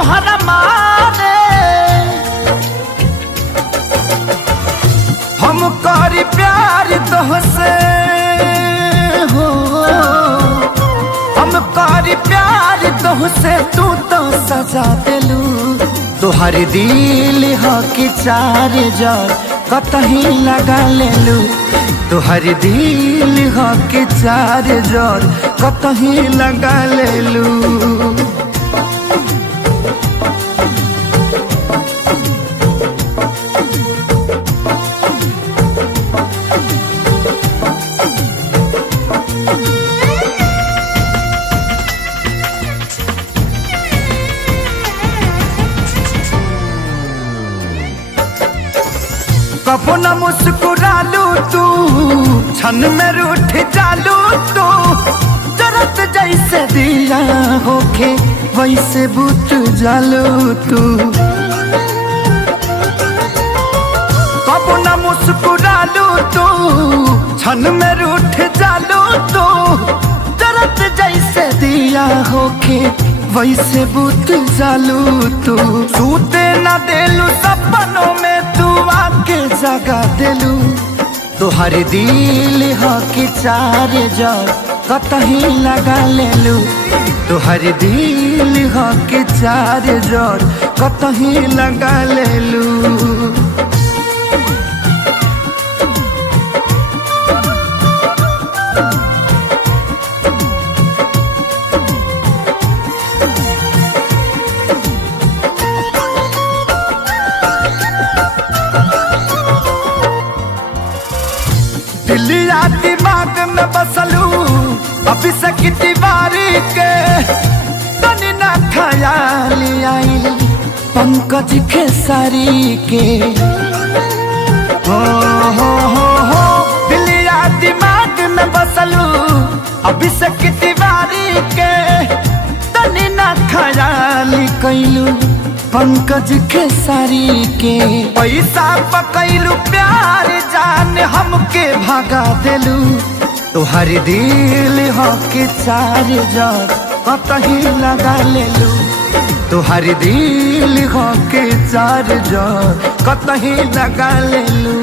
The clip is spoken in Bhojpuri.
तोहरा मारे हम करी प्यार तोहसे हो, हम करी प्यार तोहसे तू तो सजा दिलू। तोहर दिल हो कि चार जार कतही लगा लेलू। तोहर दिल हो कि चार जार कतही लगा लेलू। कबो न मुस्कुरालू तू, क्षण में रूठ जालू तू। जरत जैसे दिया होके वैसे बुझ जालू तू। कबो न मुस्कुरालू तू, क्षण में रूठ जालू तू। जरत जैसे दिया होके वैसे बुझ जालू तू। सूते न देलू सपनों में तू आके जगा दिलू। तोहर दिल हो कि चार जार कतही लगा लेलू। तोहर दिल हो कि चार जार कतही लगा लेलू। दिलिया दिमाग में बसलू अभी से तिवारी के। तनी ना ख्याल आई पंकज खेसारी के। हो दिलिया दिमाग में बसलू अभी से तिवारी के। तनी ना ख्याल कैलू पंकज खेसारी के। पैसा पकैलू प्यार जान हमके भगा दिलू। तोहर दिल हो कि चार जार कतही लगा लेलू। तोहर दिल हो कि चार जार कतही लगा लेलू।